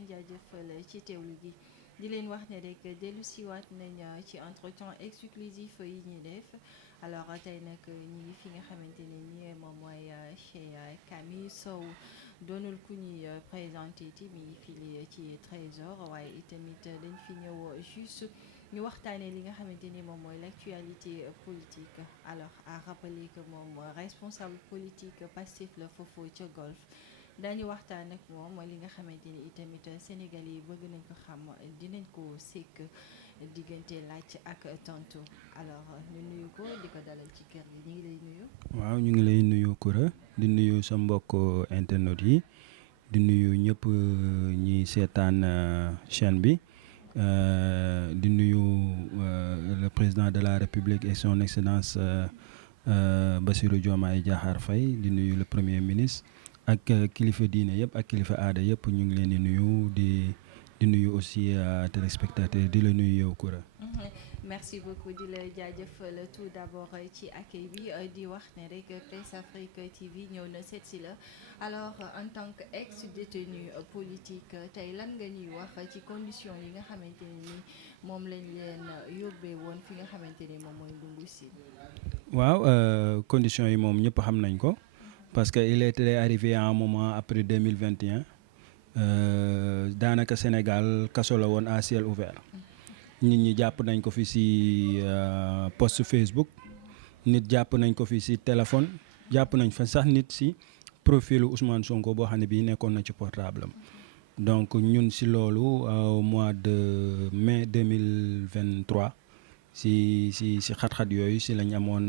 leen jaajëfal ci teewlu gi di leen wax ne rek dellu siwaat nañ ci entretien exclusif yi ñuy def alors tey nag ñi ngi fi nga xamante ne ni moom mooy chez Camille Sow doonul ku ñuy présenté ti mi ngi fii ci Trésor waaye itamit dañ fi ñëw juste ñu waxtaanee li nga xamante ni moom mooy l'actualité politique alors à rappeler que moom responsable politique Pastef la foofu ca Golf dañu waxtaan ak moom li nga xamante ni itamit Sénégalais yi bëgg nañ ko xam dinañ ko sekk diggante laaj ak tontu alors ñu nuyu ko di ko dalal ci kër gi ñu ngi lay nuyu. waaw ñu ngi lay nuyu Koura di nuyu sa mbokk internet yi di nuyu ñëpp ñi seetaan chaîne bi di nuyu le président de la République et son excellence Bassirou Diomaye Diakhar Faye di nuyu le premier ministre ak kilifa diine yëpp ak kilifa aada yëpp ñu ngi leen di nuyu di nuyu aussi téléspectateur di la nuyu yow Koura. merci beaucoup di la jaajëfal tout d'abord ci accueil bi di wax ne rek Presse Afrique TV ñëw na seet si la alors en tant que ex-détenu politique tey lan nga ñuy wax ci conditions yi nga xamante ne ni moom lañ leen yóbbee woon fi nga xamante ni moom mooy Ndungu Sine. waaw conditions yi moom ñëpp xam nañ ko parce que il était arrivé à un moment après 2021 daanaka Sénégal kaso la woon à ciel ouvert. nit ñi jàpp nañ ko fi ci post Facebook nit jàpp nañ ko fi ci téléphone jàpp nañ fa sax nit ci profilu Ousmane Sonko boo xam ne bii nekkoon na ci portable am donc ñun ci loolu au mois de mai 2023 ci xat-xat yooyu ci lañ amoon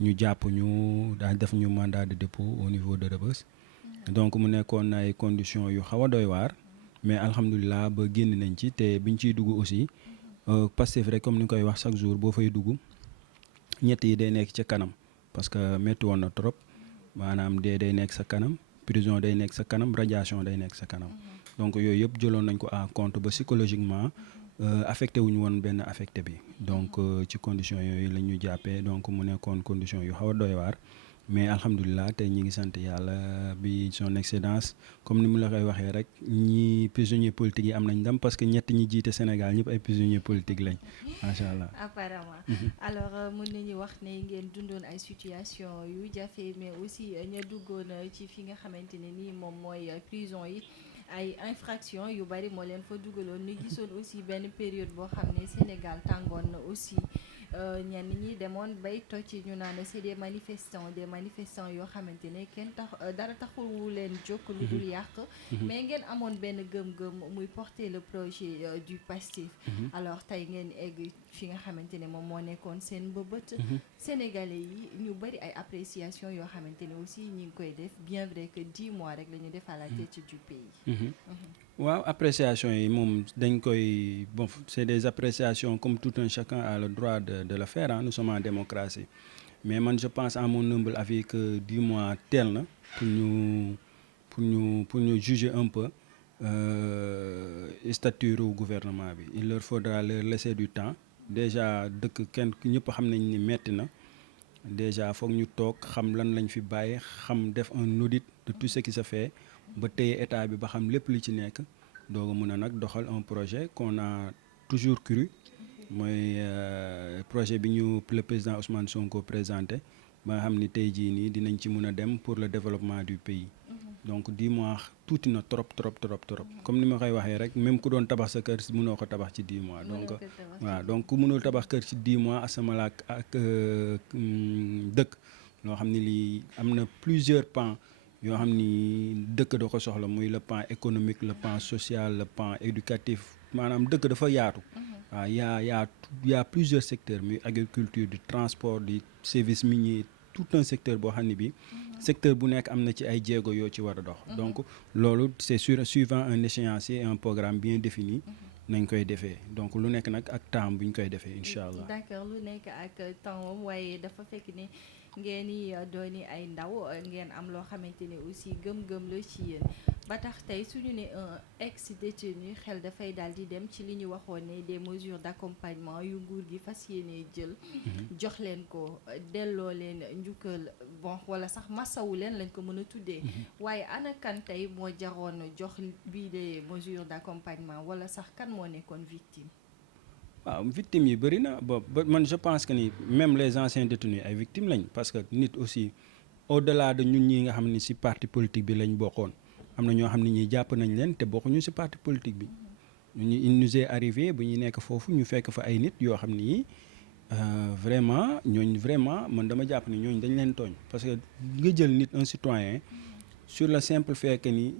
ñu jàpp ñu daal def ñu mandat de dépôt au niveau de Rebeuss donc mu nekkoon ay conditions yu xaw a doy waar mais alhamdulilah ba génn nañ ci te biñ ciy dugg aussi Pastef rek comme ni nga koy wax chaque jour boo fay dugg ñett yi day nekk ca kanam parce que métti woon na trop maanaam dee day nekk sa kanam prison day nekk sa kanam radiation day nekk sa kanam donc yooyu yëpp jëloon nañ ko en compte ba psychologiquement affecté wuñu woon benn affecté bi donc ci conditions yooyu la ñu jàppee donc mu nekkoon conditions yu xaw a doy waar mais alhamdulilah tey ñi ngi sant yàlla bi son excellence comme ni mu la koy waxee rek ñi prisonniers politiques yi am nañ ndam parce que ñett ñi jiite Sénégal ñëpp ay prisonniers politiques lañ macha allah. apparemment alors mën nañu wax ne ngeen dundoon ay situation yu jafe mais aussi ña duggoon ci fi nga xamante ne nii moom mooy prison yi ay infraction yu bari moo leen fa dugaloon ñu gisoon aussi benn période boo xam ne Sénégal tàngoon na aussi ñenn ñi demoon bay toj ñu naan c'est des manifestants yoo xamante ne kenn tax dara taxul leen jóg lu dul yàq mais ngeen amoon benn gëm-gëm muy porter le projet du Pastef alors tey ngeen egg fi nga xamante ne moom moo nekkoon seen mbëbët sénégalais yi ñu bari ay appréciation yoo xamante ne aussi ñi ngi koy def bien vrai que 10 mois rek la ñu def à la tête du pays. waaw appréciation yi moom dañ koy bon c'est des appréciations comme tout un chacun a le droit de le faire nous sommes en démocratie mais man je pense à mon humble avis que 10 mois teel na pour ñu juger un peu stature au gouvernement bi il leur faudra leur laisser du temps déjà dëkk kenn ñëpp xam nañ ni metti na déjà foog ñu toog xam lan lañ fi bàyyi xam def un audit de tout ce qui se fait ba téye état bi ba xam lépp li ci nekk dooga mën a nag doxal un projet qu'on a toujours cru mooy projet bi ñu le président Ousmane Sonko présenté ba nga xam ni tey jii nii dinañ ci mën a dem pour le développement du pays donc 10 mois tuuti na trop comme ni ma koy waxee rek même ku doon tabax sa kër mënoo ko tabax ci 10 mois donc waaw donc ku mënul tabax kër ci 10 mois asamala ak dëkk loo xam ne lii am na plusieurs pans yoo xam ni dëkk da ko soxla muy le pan économique le pan social le pan éducatif maanaam dëkk dafa yaatu waaw y a plusieurs secteurs muy agriculture du transport du service minier tout un secteur boo xam ne bi secteur bu nekk am na ci ay jéego yoo ci war a dox donc loolu c'est suivant un échéancier et un programme bien défini nañ koy defee donc lu nekk nag ak temps bu ñu koy defee incha allah. d'accord lu nekk ak temps moom waaye dafa fekk ne ngeen i dooni ay ndaw ngeen am loo xamante ne aussi gëm-gëm la ci yéen ba tax tey suñu ne un ex détenu xel dafay daal di dem ci li ñu waxoon ne des mesures d'accompagnement yu nguur gi fas yéene jël jox leen ko delloo leen njukkal bon wala sax masawu leen lañ ko mën a tuddee waaye ana kan tey moo jaroon jox bii des mesures d'accompagnement wala sax kan moo nekkoon victime. waaw victimes yi bëri na ba man je pense que ni même les anciens détenus ay victimes lañ parce que nit aussi au-delà de ñun ñi nga xam ni ci parti politique bi lañ bokkoon am na ñoo xam ne ñi jàpp nañ leen te bokkuñu ci parti politique bi il nous est arrivé bu ñuy nekk foofu ñu fekk fa ay nit yoo xam ni vraiment ñooñ vraiment man dama jàpp ni ñooñ dañ leen tooñ parce que nga jël nit un citoyen sur le simple fait que ni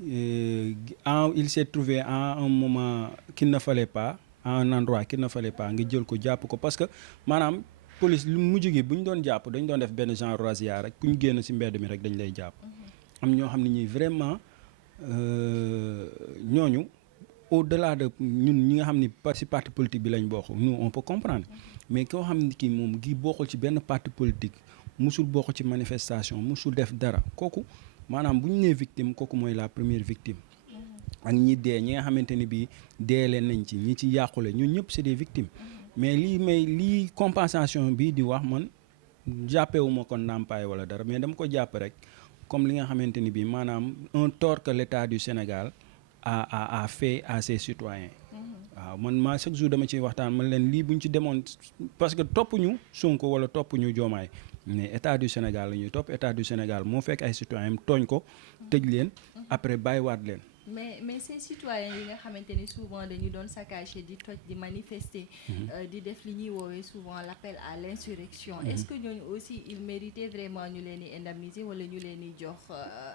il s'est trouvé à un moment qu'il ne fallait pas à un endroit qu'il ne fallait pas nga jël ko jàpp ko parce que maanaam police lu mujj gi bu ñu doon jàpp dañ doon def benn genre razzia rek ku ñu génn ci mbedd mi rek dañ lay jàpp am ñoo xam ne ñi vraiment ñooñu au-delà de ñun ñi nga xam ni ci parti politique bi lañ bokk nous on peut comprendre mais koo xam ni kii moom gi bokkul ci benn parti politique musul bokk ci manifestation musul def dara kooku maanaam bu ñu nee victime kooku mooy la première victime ak ñi dee ñi nga xamante ni bii dee leen nañ ci ñi ci yàqule ñun ñëpp c'est des victimes mais lii compensation bii di wax man jàppewuma ko ndàmpaay wala dara mais dama ko jàpp rek comme li nga xamante ni bii maanaam un tort que l'État du Sénégal a fait à ses citoyens waaw man chaque jour dama ciy waxtaan man leen lii bu ñu ci demoon parce que topp ñu Sonko wala topp ñu Diomaye mais État du Sénégal la ñuy topp État du Sénégal moo fekk ay citoyens tooñ ko tëj leen après bàyyiwaat leen. mais ces citoyens yi nga xamante ni souvent dañu doon saccager di toj di manifester di def li ñuy woowee souvent l'appel à l'insurrection est-ce que ñooñu aussi ils méritaient vraiment ñu leen di indemniser wala ñu leen di jox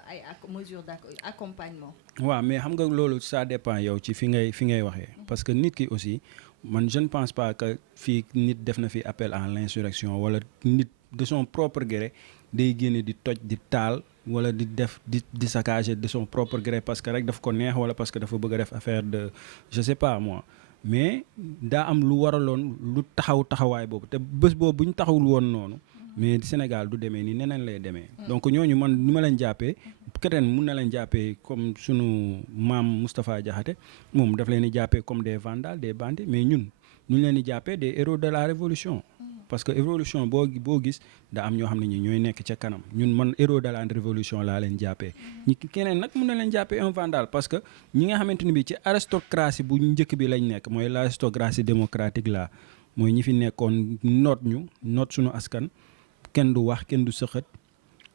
ay mesures d'accompagnement. waaw mais xam nga loolu ça dépend yow ci fi ngay waxee parce que nit ki aussi man je ne pense pas que fii nit def na fi appel à l'insurrection wala nit de son propre gré day génne di toj di taal wala di def di saccager de son propre gré parce que rek daf ko neex wala parce que dafa bëgg a def affaire de je sais pas moi mais daa am lu waraloon lu taxawaay boobu te bés boobu bu ñu taxawul woon noonu mais Sénégal du demee ni neneen lay demee donc ñooñu man ni ma leen jàppee keneen mun na leen jàppee comme sunu maam Moustapha Diakhaté moom daf leen di jàppee comme des vandales des bandits mais ñun ñu leen di jàppee des héros de la révolution parce que évolution boo gis daa am ñoo xam ne ñi ñooy nekk ca kanam ñun man héros de la révolution laa leen jàppee ñi keneen nag mun na leen jàppee un vandale parce que ñi nga xamante ni bi ci aristocratie bu njëkk bi lañ nekk mooy l'aristocratie démocratique la mooy ñi fi nekkoon noot suñu askan kenn du wax kenn du sëxët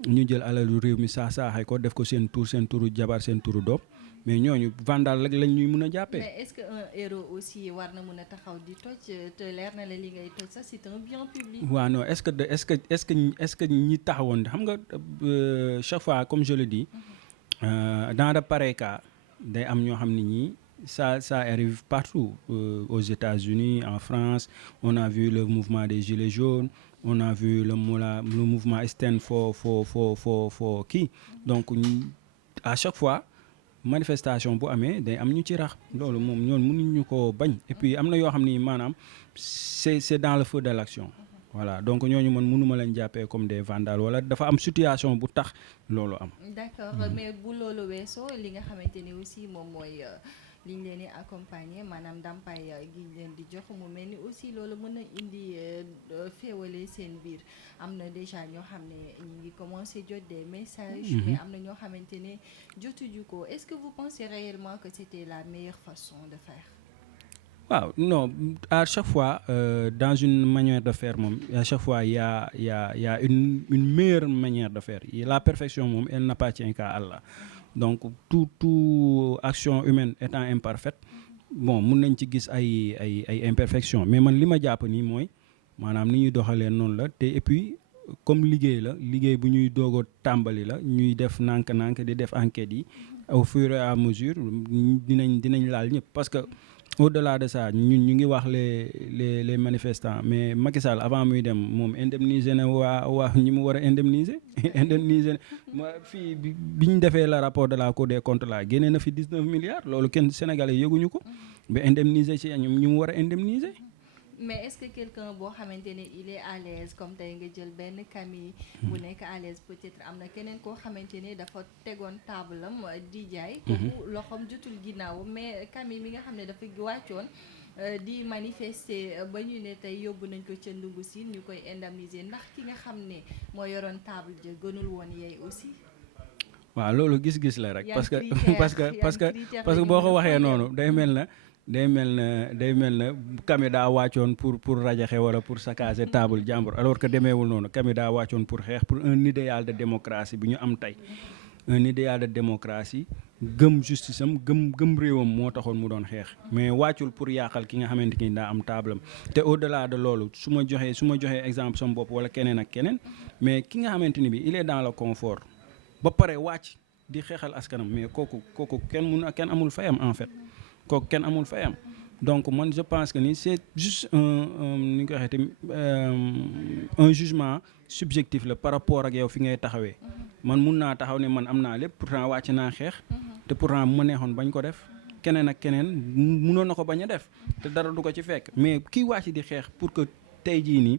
ñu jël alalu réew mi saaxee ko def ko seen turu jabar seen turu doom mais ñooñu vandal rek lañ ñuy mën a jàppee. mais est-ce que un héros aussi war na mën a taxaw di toj te leer na la li ngay toj sax c'est un bien public. waaw non est-ce que ñi taxawoon xam nga chaque fois comme je le dis dans de pareils cas day am ñoo xam ne ñii ça arrive partout aux États-Unis en France on a vu le mouvement des Gilets jaunes. On a vu le mouvement Stand for kii donc à chaque fois manifestation bu amee day am ñu ci rax loolu moom ñoon mënuñu ko bañ et puis am na yoo xam ni maanaam c'est dans le feu de l'action voilà donc ñooñu man mënuma leen jàppee comme des vandales wala dafa am situation bu tax loolu am. D'accord mais bu loolu weesoo li nga xamante ni aussi moom mooy li ñu leen di accompagner maanaam ndàmpaay gi ñu leen di jox mu mel ni aussi loolu mën na indi féewale seen biir am na déjà ñoo xam ne ñu ngi commencer jot des messages mais am na ñoo xamante ne jotuñu ko est-ce que vous pensez réellement que c'était la meilleure façon de faire? waaw non à chaque fois dans une manière de faire moom à chaque fois il y a une meilleure manière de faire la perfection moom elle n'appartient qu'à Allah. Donc tout action humaine étant imparfaite bon mun nañ ci gis ay imperfections mais man li ma jàpp nii mooy maanaam ni ñuy doxalee noonu la te et puis comme liggéey bu ñuy doog a tàmbali la ñuy def nànk-nànk di def enquêtes yi au fur et à mesure dinañ laal ñëpp parce que au-delà de ça ñun ñu ngi wax les manifestants mais Macky Sall avant muy dem moom indemniser na waa ñi mu war a indemniser indemniser na fii bi ñu defee le rapport de la Cour des comptes là génnee na fi 19 milliards loolu kenn Sénégalais yëguñu ko ba indemniser ci ñi mu war a indemniser mais est-ce que quelqu'un boo xamante ne il est à l'aise comme tey nga jël benn Camille bu nekk à l'aise peut-être am na keneen koo xamante ne dafa tegoon table am di jaay kooku loxoom jotul ginnaaw mais Camille mi nga xam ne dafa wàccoon di manifester ba ñu ne tey yóbbu nañ ko ca ndungu si ñu koy indemniser ndax ki nga xam ne moo yoroon table ja gënul woon yeey aussi. waaw loolu gis-gis la rek parce que boo ko waxee noonu day mel na Kami daa wàccoon pour rajaxe wala pour saccager table jàmbur alors que demeewul noonu Kami daa wàccoon pour xeex pour un idéal de démocratie bi ñu am tey un idéal de démocratie gëm justice am gëm réewam moo taxoon mu doon xeex mais wàccul pour yàqal ki nga xamante ni daa am table am te au delà de loolu su ma joxee exemple sama bopp wala keneen ak keneen mais ki nga xamante ni bi il est dans le confort ba pare wàcc di xeexal askanam mais kooku kenn amul fayam en fait kooku kenn amul fayam donc man je pense que ni c'est juste ni nga ko waxee tamit un jugement subjectif la par rapport ak yow fi ngay taxawee man mun naa taxaw ne man am naa lépp pourtant wàcc naa xeex te pourtant mu ma neexoon bañ ko def keneen ak keneen munoon na ko bañ a def te dara du ko ci fekk mais kii wàcc di xeex pour que tey jii nii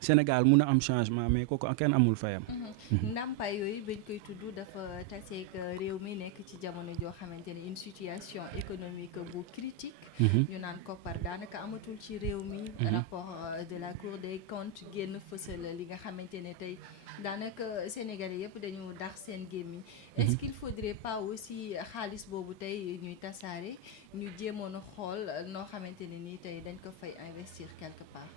Sénégal mun a am changement mais kooku kenn amul fayam. ndàmpaay yooyu bañ koy tudd dafa taseeg réew mi nekk ci jamono joo xamante ne une situation économique bu critique ñu naan koppar daanaka amatul ci réew mi. rapport de la Cour des comptes génn fësal li nga xamante ne tey daanaka Sénégalais yëpp dañu dax seen gémmiñ. est-ce qu'il faudrait pas aussi xaalis boobu tey ñuy tasaare ñu jéemoon a xool noo xamante ne nii tey dañ ko fay investir quelque part.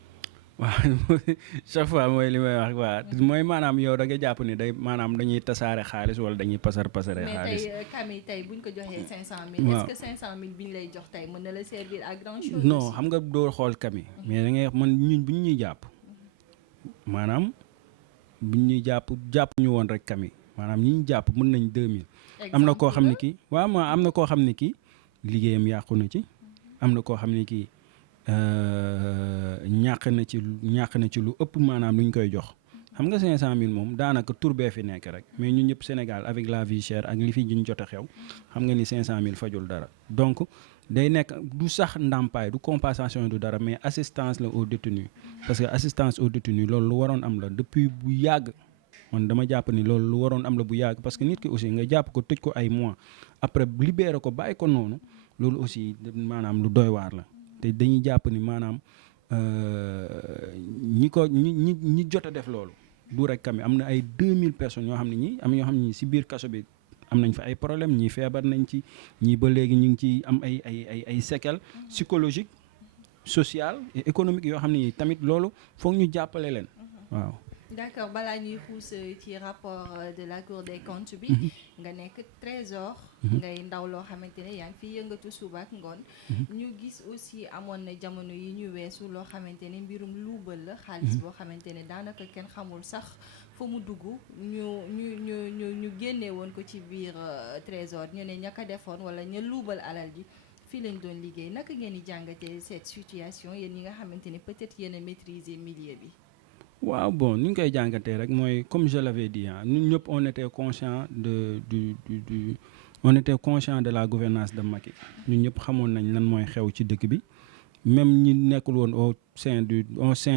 waaw chaque fois mooy li may wax waa mooy maanaam yow da nga jàpp ni maanaam dañuy tasaare xaalis wala dañuy pasare xaalis. mais tey Camille tey buñ ko joxee 500000. waaw est-ce que 500000 bi ñu lay jox tey mën na la servir à grand chose. non xam nga doo xool Camille. mais da ngay man ñun bu ñuy jàpp maanaam bu ñuy jàpp ñu woon rek Camille maanaam ñi ñu jàpp mën nañ 2000. am na koo xam ne kii waaw ma am na koo xam ne kii liggéeyam yàqu na ci am na koo xam ne kii. ñàkk na ci lu ëpp maanaam lu ñu koy jox xam nga 500000 moom daanaka tur bee fi nekk rek mais ñun ñëpp Sénégal avec la vie chère ak li fi ñu jot a xew xam nga ni 500000 fajul dara donc day nekk du sax ndàmpaay du compensation du dara mais assistance la aux détenus parce que assistance aux détenus loolu lu waroon am la depuis bu yàgg man dama jàpp ni loolu lu waroon am la bu yàgg parce que nit ki aussi nga jàpp ko tëj ko ay mois après libéré ko bàyyi ko noonu loolu aussi maanaam lu doy waar la. te dañuy jàpp ni maanaam ñi jot a def loolu du rek Camille am na ay 2000 personnes yoo xam ne am ñoo xam ne ñi si biir kaso bi am nañ fa ay problème ñii feebar nañ ci ñii ba léegi ñu ngi ci am ay séquelles psychologiques sociales et économiques yoo xam ne ñi tamit loolu foog ñu jàppale leen waaw. d'accord balaa ñuy xuus ci rapport de la Cour des comptes bi nga nekk trésor ngay ndaw loo xamante ne yaa ngi fi yëngatu suba ak ngoon ñu gis aussi amoon na jamono yi ñu weesu loo xamante ne mbirum luubal la xaalis boo xamante ne daanaka kenn xamul sax fa mu dugg ñu génnee woon ko ci biir trésor ñu ne ña ko defoon wala ña luubal alal ji fii lañ doon liggéey naka ngeen di jàngatee cette situation yéen ñi nga xamante ne peut-être yéen a maîtriser milieu bi. waaw bon ni ñu koy jàngatee rek mooy comme je l'avais dit ñun ñëpp on était conscient on était conscient de la gouvernance de Macky ñun ñëpp xamoon nañ lan mooy xew ci dëkk bi même ñi nekkul woon au sein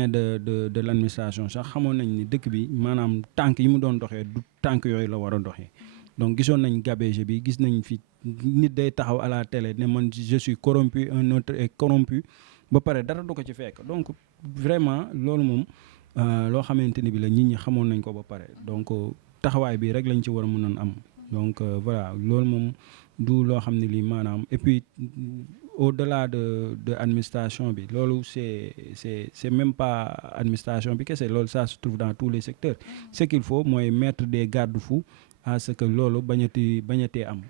de l'administration sax xamoon nañ ni dëkk bi maanaam tànk yi mu doon doxee du tànk yooyu la war a doxee donc gisoon nañ gabegie bi gis nañ fi nit day taxaw à la télé ne man je suis corrompu un autre est corrompu ba pare dara du ko ci fekk donc vraiment loolu moom loo xamante ni bi la nit ñi xamoon nañ ko ba pare donc taxawaay bi rek lañ ci war a mën a am donc voilà loolu moom du loo xam ne lii maanaam et puis au-delà de administration bi loolu c'est même pas administration bi kese loolu ça se trouve dans tous les secteurs ce qu'il faut mooy mettre des garde-fous à ce que loolu bañatee am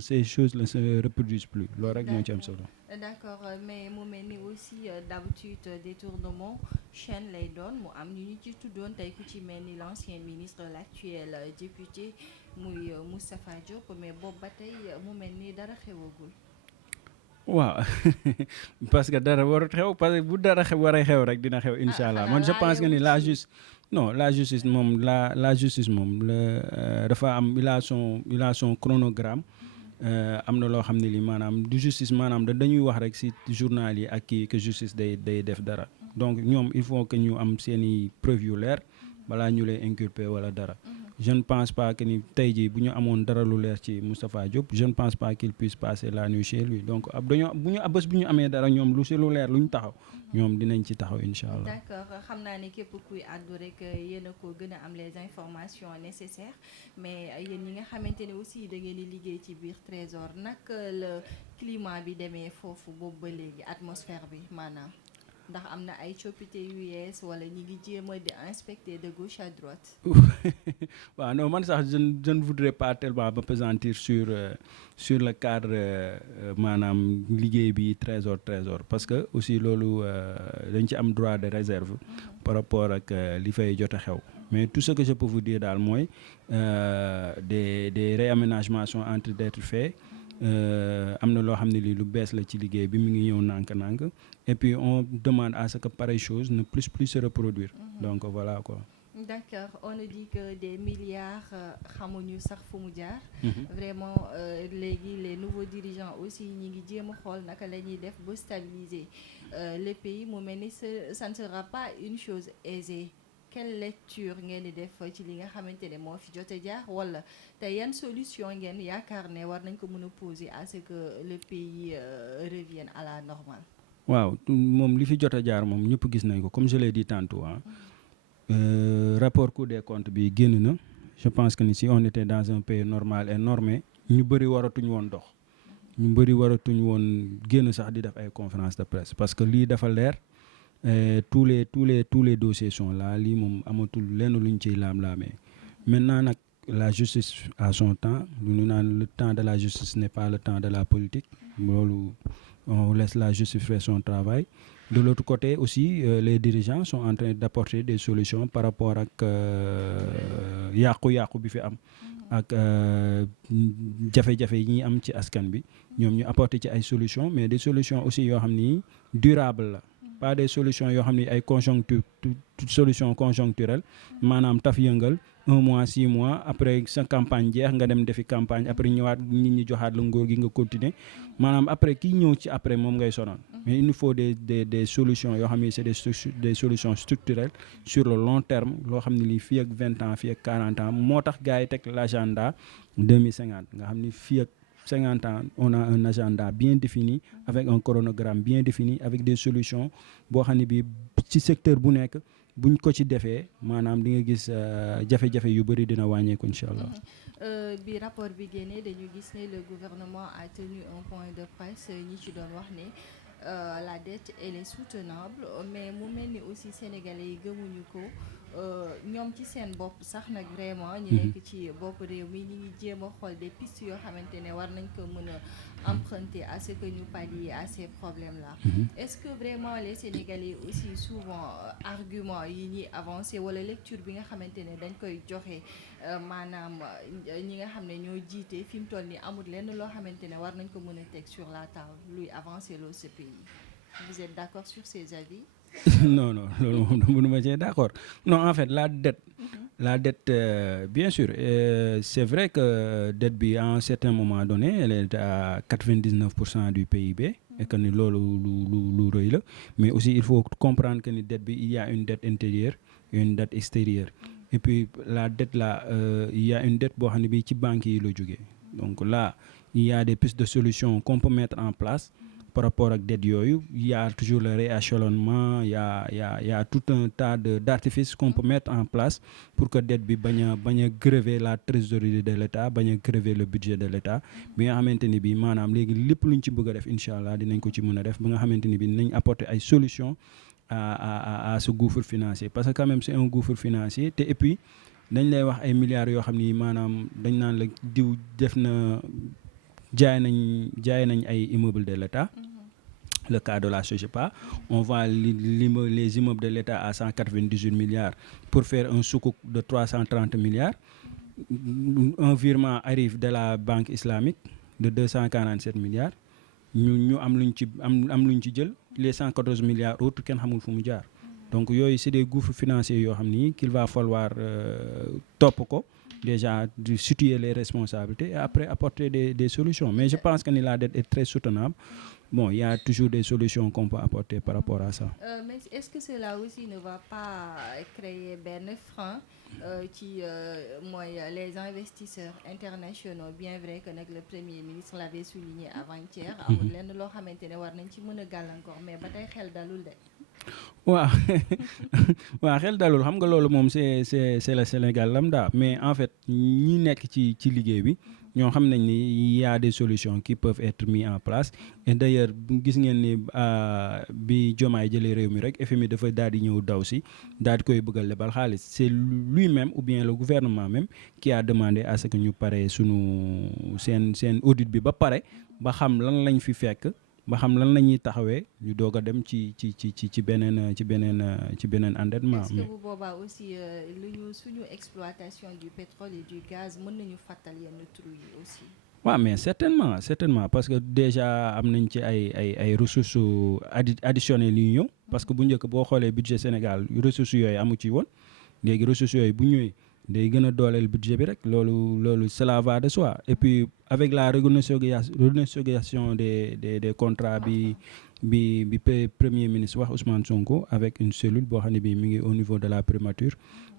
ces choses ne se reproduisent plus loolu rek ñoo ci am solo. D'accord mais mu mel ni aussi d'habitude détournement chaîne lay doon mu am ñu ci tuddoon tey ku ci mel ni l'ancien ministre l'actuel député muy Moustapha Diop mais boobu ba tey mu mel ni dara xewagul. waaw parce que dara warut xew parce que bu dara waree xew rek dina xew incha allah man je pense que ni la justice moom dafa am il a son chronogramme am na loo xam ne li maanaam du justice maanaam dañuy wax rek ci journal yi ak kii que justice day def dara donc ñoom il faut que ñu am seeni preuve yu leer balaa ñu lay inculper wala dara. Je ne pense pas que ni tey jii bu ñu amoon dara lu leer ci Moustapha Diop je ne pense pas qu'il puisse passer la nuit chez lui donc dañoo bés bu ñu amee dara ñoom lu ci lu leer lu ñu taxaw ñoom dinañ ci taxaw incha allah. d'accord xam naa ne képp kuy àddu rek yéen a ko gën a am les informations nécessaires mais yéen ñi nga xamante ne aussi da ngeen di liggéey ci biir Trésor naka la climat bi demee foofu boobu ba léegi atmosphère bi maanaam. ndax am na ay coppite yu yees wala ñi ngi jéem a di inspecter de gauche à droite. waaw non man sax je ne voudrais pas tellement m'appesantir sur le cadre maanaam liggéey bi trésor parce que aussi loolu dañ ci am droit de réserve par rapport ak li fay jot a xew mais tout ce que je peux vous dire daal mooy des réaménagements sont en train d'être faits. am na loo xam ne lii lu bees la ci liggéey bi mu ngi ñëw nànk-nànk et puis on demande à ce que pareille chose ne plus se reproduire donc voilà quoi. D'accord, on nous dit que des milliards xamuñu sax fu mu jaar. Vraiment léegi les nouveaux dirigeants aussi ñi ngi jéem a xool naka la ñuy def ba stabiliser le pays mu mel ni ça ne sera pas une chose aisée. Quelle lecture ngeen di def ci li nga xamante ne moo fi jote jaar wala te yan solution ngeen yaakaar ne war nañ ko mën a poser à ce que le pays revienne à la normale. waaw moom li fi jot a jaar moom ñëpp gis nañ ko comme je l'ai dit tantôt rapport Cour des comptes bi génn na je pense que ni si on était dans un pays normal et normé ñu bëri waratuñ woon dox ñu bëri waratuñ woon génn sax di def ay conférence de presse parce que lii dafa leer. tous les dossiers sont là lii moom amatul lenn luñ ciy laam-laamee maintenant nag la justice a son temps lu ñu naan le temps de la justice n'est pas le temps de la politique loolu on laisse la justice faire son travail de l'autre côté aussi les dirigeants sont en train d'apporter des solutions par rapport ak yàqu-yàqu bi fi am ak jafe-jafe yi ñuy am ci askan bi ñoom ñu apporter ci ay solutions mais des solutions aussi yoo xam ni durable la pas des solutions yoo xam ne ay solution conjoncturelle maanaam taf yëngal 1 mois 6 mois après sa campagne jeex nga dem defi campagne après ñëwaat nit ñi joxaat la nguur gi nga continuer maanaam après kii ñëw ci après moom ngay sonal mais il nous faut des solutions yoo xam ne c'est des solutions structurelles sur le long terme loo xam ne lii fii ak 20 ans fii ak 40 ans moo tax gars yi teg l'agenda 2050 nga xam ne fii ak 50 ans on a un agenda bien défini avec un chronogramme bien défini avec des solutions boo xam ne bii ci secteur bu nekk buñ ko ci defee maanaam di nga gis jafe-jafe yu bëri dina wàññeeku incha allah. bi rapport bi génnee dañu gis ne le gouvernement a tenu un point de presse ñi ci doon wax ne la dette elle est soutenable mais mu mel ni aussi sénégalais yi gëmuñu ko ñoom ci seen bopp sax nag vraiment ñu nekk ci bopp réew mi ñi ngi jéem a xool des pistes yoo xamante ne war nañ ko mën a emprunter à ce que ñu pallier à ces problèmes là est-ce que vraiment les sénégalais aussi souvent argument yi ñuy avancer wala lecture bi nga xamante ne dañ koy joxe maanaam ñi nga xam ne ñoo jiite fi mu toll nii amul lenn loo xamante ne war nañ ko mën a teg sur la table luy avancer loo ce pays vous êtes d'accord sur ces avis? non loolu moom mënuma cee d'accord non en fait la dette bien sûr c'est vrai que dette bi à un certain moment donné elle est à 99% du PIB et que ni loolu lu rëy la mais aussi il faut comprendre que ni dette bi il y a une dette intérieure et une dette extérieure et puis la dette là il y a une dette boo xam ne bi ci banques yi la jógee donc là il y a des pistes de solutions qu'on peut mettre en place par rapport ak dette yooyu il y a toujours le rééchelonnement il y a tout un tas d'artifices qu'on peut mettre en place pour que dette bi bañ a grever la trésorerie de l'État bañ a grever le budget de l'État bi nga xamante ni bi maanaam léegi lépp luñ ci bëgg a def incha allah dinañ ko ci mën a def ba nga xamante ni bi dinañ apporter ay solutions à ce gouffre financier parce que quand même c'est un gouffre financier te et puis dañ lay wax ay milliards yoo xam ni maanaam dañ naan la diw def na jaay nañ ay immeubles de l'État le cas de la SOGEPA on vend les immeubles de l'État à 198 milliards pour faire un soukouk de 330 milliards un virement arrive de la banque islamique de 247 milliards ñu am luñ ci jël les 114 milliards autres kenn xamul fu mu jaar donc yooyu c'est des gouffres financiers yoo xam ni qu'il va falloir topp ko déjà de situer les responsabilités et après apporter des solutions. Mais je pense que la dette est très soutenable. Bon, il y a toujours des solutions qu'on peut apporter par rapport à ça. Mais est-ce que cela aussi ne va pas créer benn frein ci mooy les investisseurs internationaux, bien vrai que nag le premier ministre l'avait souligné avant-hier, amul lenn loo xamante ne war nañ ci mën a gàllankoor, mais ba tey xel dalul de. waaw waaw xel dalul xam nga loolu moom c'est le Sénégal lambda, mais en fait ñi nekk ci liggéey bi ñoo xam nañ ni y a des solutions qui peuvent être mises en place. Et d'ailleurs gis ngeen ni bi Diomaye jëlee réew mi rek FMI dafa daal di ñëw daw si daal di koy bëgg a lebal xaalis. C'est lui-même ou bien le gouvernement même qui a demandé à ce que ñu pare sunu seen audit bi ba pare ba xam lan lañ fi fekk, ba xam lan la ñuy taxawee ñu doog a dem ci beneen endettement. Est-ce que bu boobaa aussi suñu exploitation du pétrole et du gaz mën nañu fàttal yenn trou yi aussi. waaw mais certainement parce que déjà am nañ ci ay ressources additionnelles yu ñëw parce que bu njëkk boo xoolee budget Sénégal ressources yooyu amu ci woon, léegi ressources yooyu bu ñëwee day gën a dooleel budget bi rek loolu cela va de soi. Et puis avec la renégociation des contrats bi premier ministre wax Ousmane Sonko avec une cellule boo xam ne bii mi ngi au niveau de la primature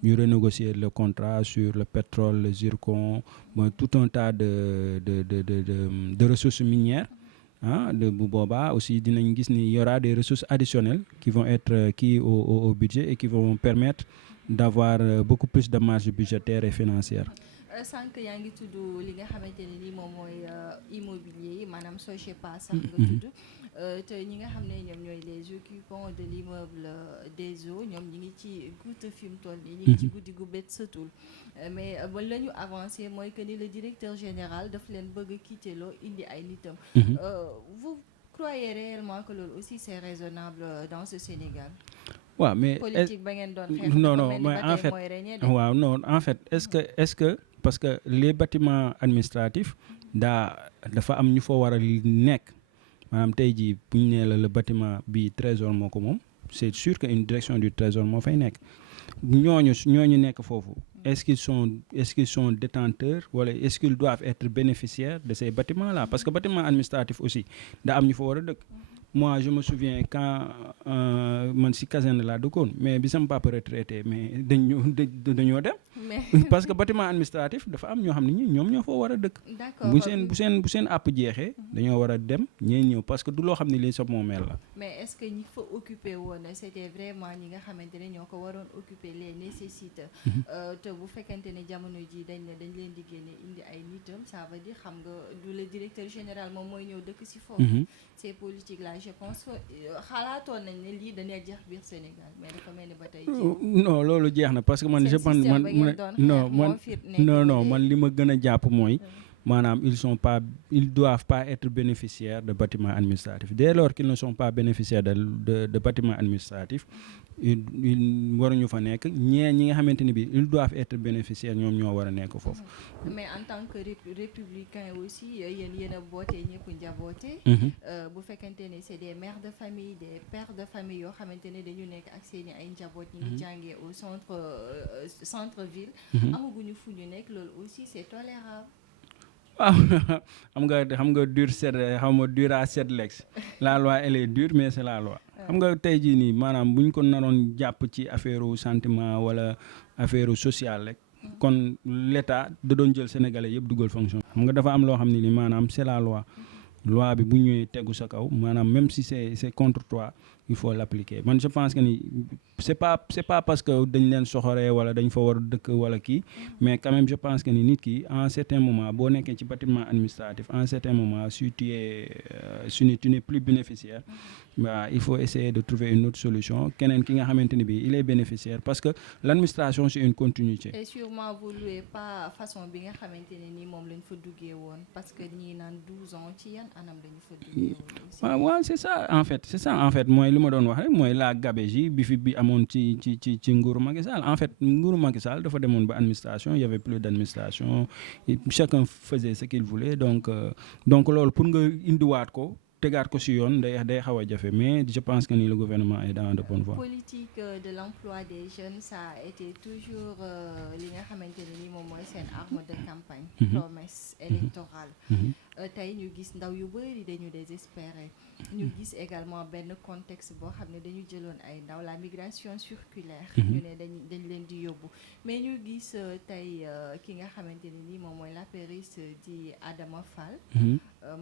ñu renégocier le contrat sur le pétrole, le zircon, tout un tas de ressources minières. Bu boobaa aussi dinañ gis ni y aura des ressources additionnelles qui vont être au budget et qui vont permettre d'avoir beaucoup plus de marge budgétaire et financière. Sànq yaa ngi tudd li nga xamante ne ni moom mooy immobilier yi maanaam SOGEPA sax nga tudd te ñi nga xam ne ñoom ñooy les occupants de l'immeuble des eaux ñoom ñi ngi ci goutte fi mu toll nii ñi ngi ci guddi gu bët sëtul mais ba la ñu avancé mooy que ni le directeur général daf leen bëgg quitter loo indi ay nitam. Vous croyez réellement que loolu aussi c'est raisonnable dans ce Sénégal? waaw mais politique ba ngeen doon xeex non mais en fait est-ce que parce que les bâtiments administratifs dafa am ñu fa war a nekk maanaam tey jii bu ñu nee la le bâtiment bi trésor moo ko moom, c'est sûr que une direction du trésor moo fay nekk. ñooñu nekk foofu est-ce qu'ils sont détenteurs wala est-ce qu'ils doivent être bénéficiaires de ces bâtiments-là, parce que bâtiment administratif aussi da am ñu fa war a dëkk. Moi je me souviens quand man si caserne laa dëkkoon, mais bi sama papa retraité mais dañoo dem parce que bâtiment administratif dafa am ñoo xam ne ñoom ñoo fa war a dëkk. bu seen àpp jeexee dañoo war a dem ñee ñëw parce que du loo xam ne lii sa moomeel la. Mais est-ce que ñi fa occupé woon c'était vraiment ñi nga xamante ne ñoo ko waroon occuper les nécessités te bu fekkente ne jamono ji dañ leen di génne indi ay nitam, ça veut dire xam nga du le directeur général moom mooy ñëw dëkk si foofu. Ces politiques là je pense xalaatoon nañ ne lii dañuy jeex biir Sénégal mais dafa mel ni ba tey. non loolu jeex na parce que man je pense man li ma gën a jàpp mooy maanaam ils doivent pas être bénéficiaires de bâtiments administratifs. Dès lors qu'ils ne sont pas bénéficiaires de bâtiments administratifs waruñu fa nekk. ñi nga xamante ni bi ils doivent être bénéficiaires ñoom ñoo war a nekk foofu. Mais en tant que républicain aussi yéen a bootee ñëpp njaboote. Bu fekkente ne c'est des mères de famille, des pères de famille yoo xamante ne dañu nekk ak seeni ay njaboot ñi ngi jàngee au centre ville. amaguñu fu ñu nekk, loolu aussi c'est tolérable. waaw xam nga dur à sept lex la loi elle est dure mais c'est la loi. xam nga tey jii nii maanaam buñ ko naroon jàpp ci affaire sentiment wala affaire sociale rek kon l'État da doon jël sénégalais yëpp dugal fonction. xam nga dafa am loo xam ne ni maanaam c'est la loi bi bu ñëwee tegu sa kaw maanaam même si c'est contre toi il faut l'appliquer. Man je pense que ni c'est pas parce que dañ leen soxoree wala dañ fa war a dëkk wala kii mais quand même je pense que ni nit ki en certain moment boo nekkee ci bâtiment administratif en certain moment si tu n'es plus bénéficiaire il faut essayer de trouver une autre solution. Keneen ki nga xamante ni bi il est bénéficiaire parce que l'administration c'est une continuité. Et sûrement vous louez pas façon bi nga xamante ne ni moom lañ fa duggee woon parce que ñii naan 12 ans ci yan anam lañu fa duggee woon. waaw c'est ça en fait mooy li ma doon wax rek mooy la gabegie bi amoon ci nguuru Macky Sall. En fait nguuru Macky Sall dafa demoon ba administration il y avait plus d'administration, chacun faisait ce qu'il voulait donc loolu pour nga indiwaat ko tegaat ko si yoon day xaw a jafe mais je pense que ni le gouvernement est dans de bonnes voies. Politique de l'emploi des jeunes ça a été toujours li nga xamante ne ni moom mooy seen arme de campagne. Promesse électorale. Tey ñu gis ndaw yu bëri dañu désespéré. ñu gis également benn contexte boo xam ne dañu jëloon ay ndaw la migration circulaire. ñu ne dañ leen di yóbbu mais ñu gis tey ki nga xamante ne ni moom mooy l'apériste di Adama Fall.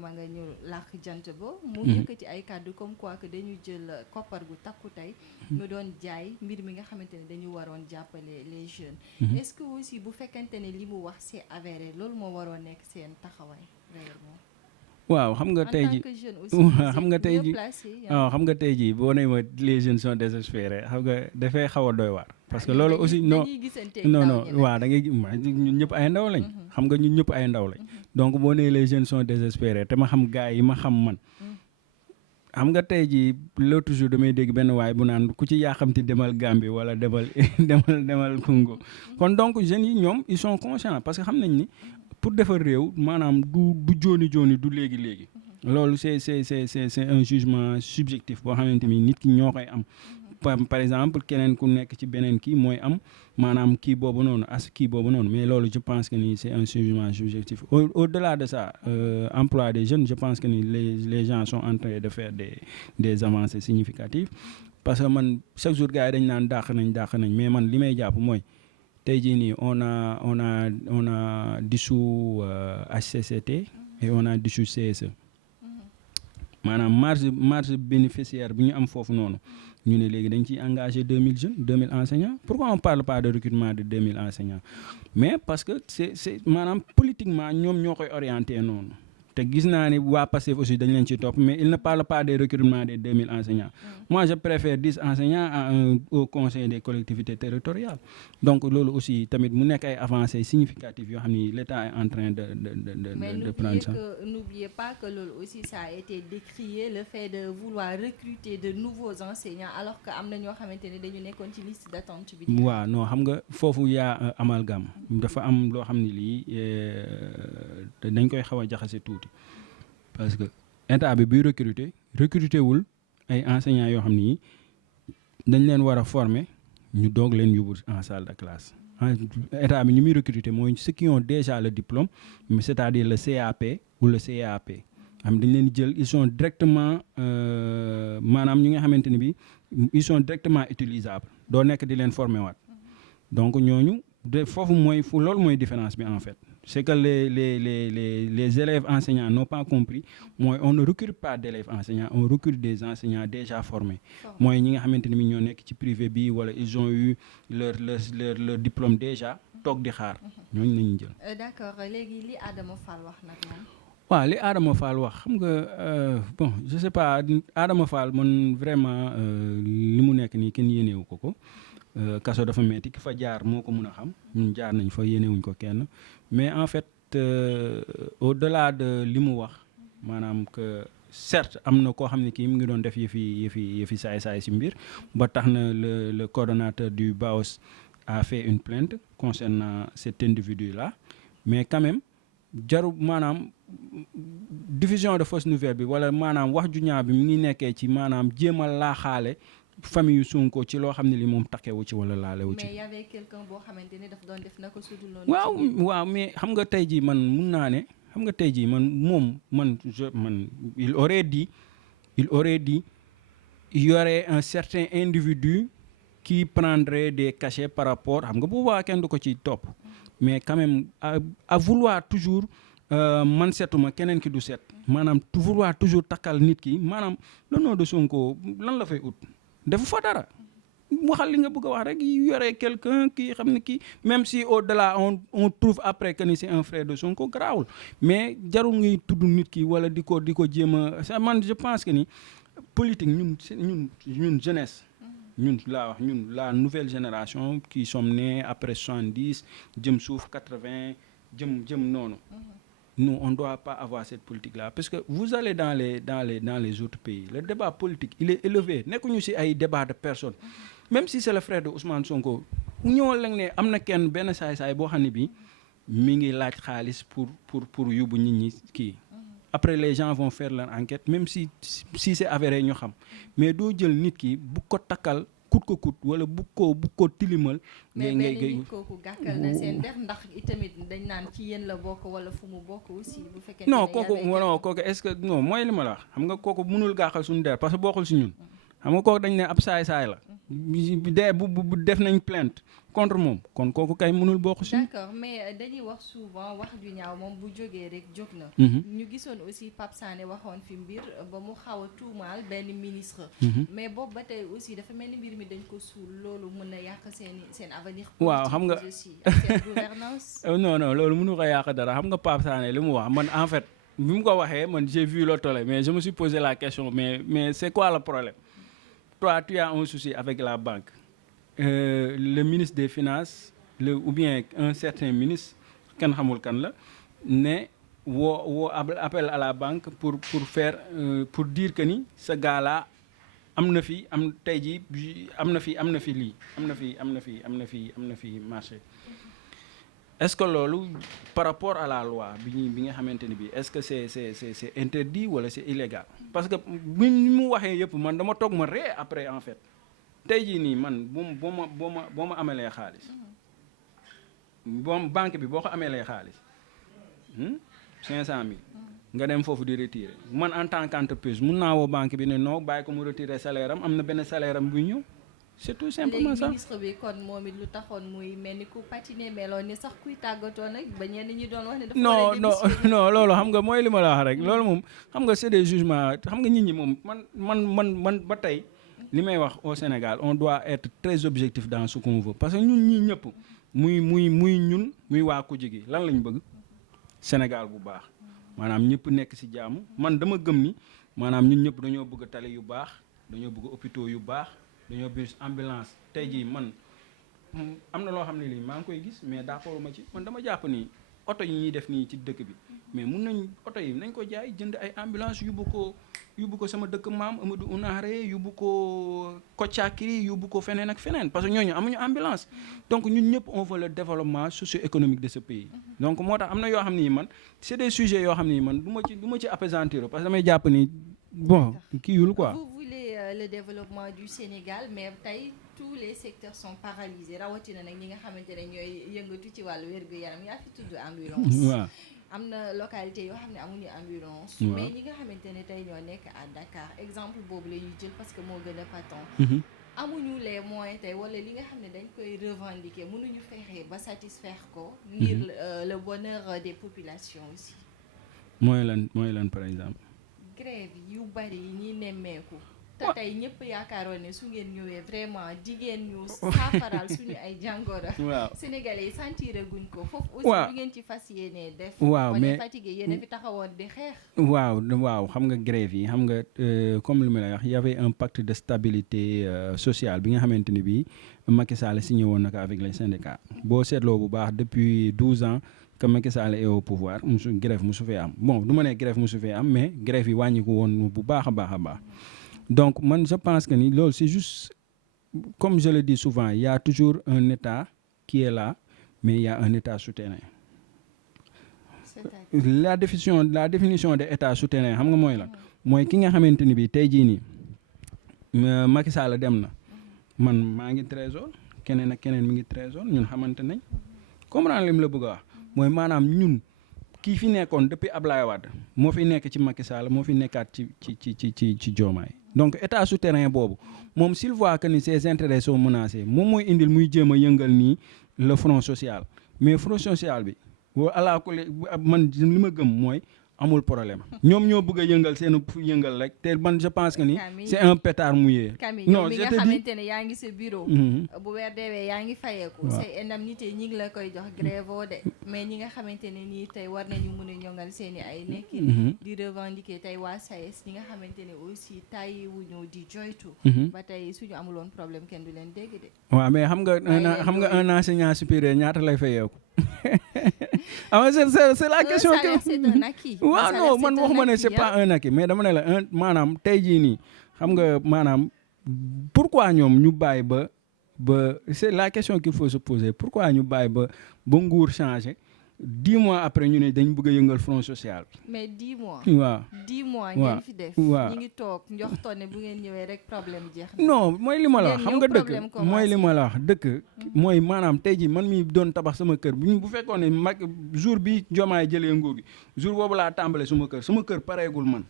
ma nga ñu làkk jant ba mu yëkkati ay kàddu comme quoi que dañu jël koppar gu takku tey ñu doon jaay mbir mi nga xamante ne dañu waroon jàppale les jeunes. Est-ce que aussi bu fekkente ne li mu wax c'est avéré loolu moo waroon nekk seen taxawaay réellement. waaw xam nga tey ji xam nga tey ji waaw xam nga tey ji boo nee ma les jeunes sont désespérés xam nga dafay xaw a doy waar parce que loolu aussi non waaw da ngay ñun ñëpp ay ndaw lañ xam nga ñun ñëpp ay ndaw lañ donc boo nee les jeunes sont désespérés te ma xam gars yi ma xam man xam nga tey ji l'autre jour damay dégg benn waay bu naan ku ci yaa xam te demal Gambie wala demal Congo kon donc jeunes yi ñoom ils sont conscients parce que xam nañ ni pour defar réew maanaam du jooni du léegi loolu c'est un jugement subjectif boo xamante ni nit ki ñoo koy am par exemple keneen ku nekk ci beneen kii mooy am maanaam kii boobu noonu mais loolu je pense que ni c'est un jugement subjectif au-delà de ça emploi des jeunes je pense que ni les gens sont en train de faire des avancées significatives parce que man chaque jour gars yi dañ naan dàq nañ mais man li may jàpp mooy tey jii nii on a dissous HCCT et on a dissous CSE maanaam marge bénéficiaire bi ñu am foofu noonu ñu ne léegi dañ ciy engagé 2000 jeunes 2000 enseignants pourquoi on parle pas de recrutement de 2000 enseignants mais parce que c'est maanaam politiquement ñoom ñoo koy orienté noonu te gis naa ni waa Pastef aussi dañ leen ci topp mais il ne parle pas des recrutements des 2000 enseignants moi je préfère 10 enseignants au conseil des collectivités territoriales donc loolu aussi tamit mu nekk ay avancées significatives yoo xam ni l'État est en train de prendre ça. Mais n'oubliez pas que loolu aussi ça a été décrié le fait de vouloir recruter de nouveaux enseignants alors que am na ñoo xamante ne dañu nekkoon ci liste d'attente bi. waaw non xam nga foofu yaa amalgame dafa am loo xam ne lii dañ koy xaw a jaxase tuuti. parce que état bi buy recruter wul ay enseignants yoo xam ni dañ leen war a former ñu doog leen yóbbu en salle de classe état bi ñu muy recruter mooy ceux qui ont déjà le diplôme mais c'est-à-dire le CAP ou le CAP xam dañ leen jël ils sont directement maanaam ñi nga xamante ne bi ils sont directement utilisables doo nekk di leen former waat donc ñooñu foofu loolu mooy différence bi en fait. C'est que les élèves enseignants n'ont pas compris mooy on ne recrute pas d'élèves enseignants on recrute des enseignants déjà formés mooy ñi nga xamante ni ñoo nekk ci privé bi wala ils ont eu leur diplôme déjà toog di xaar ñooñu nañu jël. D'accord léegi li Adama Fall wax nag moom. waaw li Adama Fall wax xam nga bon je sais pas Adama Fall man vraiment li mu nekk nii kenn yéenewu ko. kaso dafa metti ki fa jaar moo ko mën a xam ñun jaar nañ fa yéenewuñ ko kenn mais en fait au-delà de li mu wax maanaam que certes am na koo xam ne kii mu ngi doon def yëfi saay si mbir ba tax na le coordonnateur du BAOS a fait une plainte concernant cet individu-là mais quand même maanaam diffusion de fausses nouvelles bi wala maanaam wax ju ñaaw bi mu ngi nekkee ci maanaam jéem a laaxaale famille yu Sonko ci loo xam ne li moom takkewu ci wala laalewu ci. mais y avait quelqu'un boo xamante ne daf doon def naka sudul noonu. waaw mais xam nga tey jii man mun naa ne xam nga tey jii man il aurait dit il y aurait un certain individu qui prendrait des cachets par rapport xam nga bu boobaa kenn du ko ci topp mais quand même à vouloir toujours man setuma keneen ki du set maanaam vouloir toujours takkal nit ki maanaam le nom de Sonko lan la fay ut. dafa fa dara waxal li nga bëgg a wax rek yore quelqu'un kii xam ne kii même si au-delà on trouve après que ni c'est un frère de Sonko garaawul mais jarul ngay tudd nit ki wala di ko jéem a man je pense que ni politique ñun jeunesse ñun laa wax ñun la nouvelle génération qui sommes nés après 70 jëm suuf 80 jëm noonu nous on doit pas avoir cette politique là parce que vous allez dans les autres pays le débat politique il est élevé nekkuñu ci ay débat de personnes même si c'est le frère de Ousmane Sonko ñëwal lañ ne am na kenn benn saay-saay boo xam ne bi mi ngi laaj xaalis pour yóbbu nit ñi kii après les gens vont faire leur enquête même si c'est avéré ñu xam mais doo jël nit ki bu ko takkal kut ko kut wala bu ko tilimal. mais nit kooku gàkkal na seen der ndax itamit dañ naan ci yéen la bokk wala fu mu bokk aussi bu fekkee. non kooku est-ce que non mooy li ma la wax xam nga kooku mënul gàkkal suñu der parce que bokkul si ñun xam nga kooku dañ ne ab saay-saay la. bu def nañ plainte contre moom kon kooku kay mënul bokk si. d'accord mais dañuy wax souvent wax ju ñaaw moom bu jógee rek jóg na. ñu gisoon aussi Pape Sané waxoon fi mbir ba mu xaw a tuumaal benn ministre. mais boobu ba tey aussi dafa mel ni mbir mi dañ ko suul loolu mën na yàq seen avenir. waaw xam nga aussi ak seen gouvernance. non loolu mënu ko yàq dara xam nga Pape Sané li mu wax man en fait bi mu ko waxee man j'ai vu le tollé mais je me suis posé la question mais c'est quoi le problème. Toi, tu as un souci avec la banque. Le ministre des Finances, ou bien un certain ministre, kan xamul kan la, ne woo appel à la banque pour faire pour dire que ni ce gars-là am na fi marché. Est-ce que loolu par rapport à la loi bi nga xamante ni bi est-ce que c'est interdit wala c'est illégal parce que bi mu waxee yëpp man dama toog ma ree après en fait tey jii nii man boo ma amelee xaalis banque bi boo ko amelee xaalis 500 000 nga dem foofu di retirer man en tant qu'entreprise mun naa woo banque bi ne non bàyyi ko mu retirer salaire am na benn salaire am buy ñëw. C'est tout simplement ça. ministre bi kon moom it lu taxoon muy mel ni ku patiné meloon ni sax kuy tàggatoo nag ba ñenn ñi doon wax ne dafa non loolu xam nga mooy li ma la wax rek loolu moom xam nga c'est des jugements xam nga nit ñi moom man ba tey li may wax au Sénégal on doit être très objectif dans ce qu'on veut parce que ñun ñii ñëpp muy ñun muy waa kujje gi lan lañ bëgg Sénégal bu baax maanaam ñëpp nekk ci jàmm man dama gëm ni maanaam ñun ñëpp dañoo bëgg tali yu baax dañoo bëgg hôpitaux yu baax dañoo bis ambulance tey jii man am na loo xam ne lii maa ngi koy gis mais d'accord ma ci man dama jàpp ni oto yi ñuy def nii ci dëkk bi mais mun nañ oto yi nañ ko jaay jënd ay ambulance yóbbu ko sama dëkk maam Amadou Unaare yóbbu ko Kocakiri yóbbu ko feneen ak feneen parce que ñooñu amuñu ambulance donc ñun ñëpp on veut le développement socio-économique de ce pays donc moo tax am na yoo xam ne man c'est des sujets yoo xam ne man du ma ci appesantir parce que damay jàpp ni bon kii yul quoi. Le développement du Sénégal mais tey tous les secteurs sont paralysés rawatina nag ñi nga xamante ne ñooy yëngatu ci wàllu wér-gu-yaram yaa fi tudd ambulance. waaw am na localité yoo xam ne amuñu ambulance. mais ñi nga xamante ne tey ñoo nekk à Dakar exemple boobu la ñuy jël parce que moo gën a patent. amuñu les moyens tey wala li nga xam ne dañ koy revendiquer mënuñu fexe ba satisfaire ko. ngir le bonheur des populations aussi. mooy lan par exemple. grève yu bari yi ñuy nemmeeku. te tey ñëpp yaakaaroon ne su ngeen ñëwee vraiment jigéen ñu saafaral suñu ay jàngoro. waaw Sénégalais yi sentir guñ ko foofu. aussi du ngeen ci fas yéenee def. waaw mais fatigué yéen a fi taxawoon di xeex. waaw xam nga grève yi xam nga comme li ma la wax y avait un pacte de stabilité sociale bi nga xamante ni bii Macky Sall signé woon na ko avec les syndicats boo seetloo bu baax depuis 12 ans. que Macky Sall est au pouvoir grève musu fee am bon du ma ne grève musu fee am mais grève yi wàññi ko woon bu baax a baax donc man je pense que ni loolu c'est juste comme je le dis souvent il y a toujours un état qui est là mais il y a un état souterrain. la définition de état souterrain xam nga mooy lan mooy ki nga xamante ni bi tey jii nii Macky Sall dem na man maa ngi trésor keneen ak keneen mi ngi trésor ñun xamante nañ comprendre lim la bëgg a wax mooy maanaam ñun kii fi nekkoon depuis Ablaye Wade moo fi nekk ci Macky Sall moo fi nekkaat ci Diomaye donc état souterrain boobu moom s'il voit que ni ses intérêts sont menacés moom mooy indil muy jéem a yëngal nii le front social mais front social bi ala kulli man li ma gëm mooy amul problème ñoom ñoo bëgg a yëngal seen yëngal rek te man je pense que ni c'est un pétard mouillé. non je te dis nga xamante ne yaa ngi sa bureau. bu weer deewee yaa ngi fayeeku. say indemnité ñi ngi la koy jox grève de mais ñi nga xamante ne nii tey war nañu mën a ñongal seen i ay nekkin. di revendiquer tey waa SAES ñi nga xamante ne aussi tàyyi wuñu di joytu. ba tey suñu amuloon problème kenn du leen dégg de. waaw mais xam nga un enseignant supérieur ñaata lay fayeeku. ah c'est la question que c'est un acquis. waaw non man waxuma ne c'est pas un acquis mais dama ne la maanaam tey jii nii xam nga maanaam pourquoi ñoom ñu bàyyi ba c'est la question qu'il faut se poser pourquoi ñu bàyyi ba nguur changer 10 mois après ñu ne dañ bëgg a yëngal front social mais 10 mois. bi waaw 10 mois waaw ngeen fi def. waaw ñi ngi toog njoxtoone bu ngeen ñëwee rek problème jeex na. non mooy li ma la wax ngeen xam ñëw nga problème dëkk mooy li commencé. ma la wax dëkk mooy maanaam tey ji man mi doon tabax sama kër bu fekkoon ne mag jour bi Diomaye jëlee nguur gi jour boobu laa tàmbale sama kër pareegul man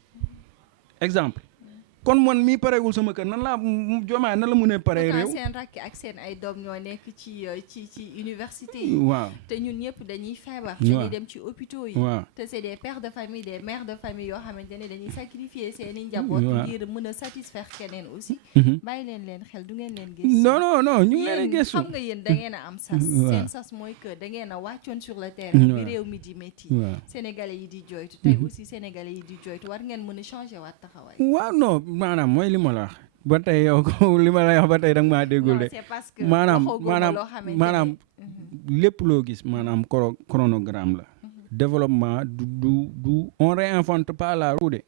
exemple kon man mii pareegul sama kër nan laa Diomaye nan la mënee paree réew. seen rakk ak seen ay doom ñoo nekk ci université yi. waaw te ñun ñëpp dañuy feebar. waaw dañuy dem ci hôpitaux yi. waaw te c'est des pères de famille des mères de famille yoo xamante ne dañuy sacrifier seen i njaboot. waaw ngir mën a satisfaire keneen aussi. Mhm. bàyyi leen xel du ngeen leen gëstu. non ñu ngi leen di gëstu. xam nga yéen da ngeen a am sas. waaw seen sas mooy que da ngeen a wàccoon sur le terrain. bi réew mi di métti. waaw sénégalais yi di joytu tey aussi sénégalais yi di joytu war ngeen mën a changer waat taxawaay. waaw non maanaam mooy li ma la wax ba tey yow li ma lay wax ba tey da nga maa déggul de. non c'est parce que maanaam lépp loo gis maanaam chronogramme la. développement du on réinvente pas la roue de.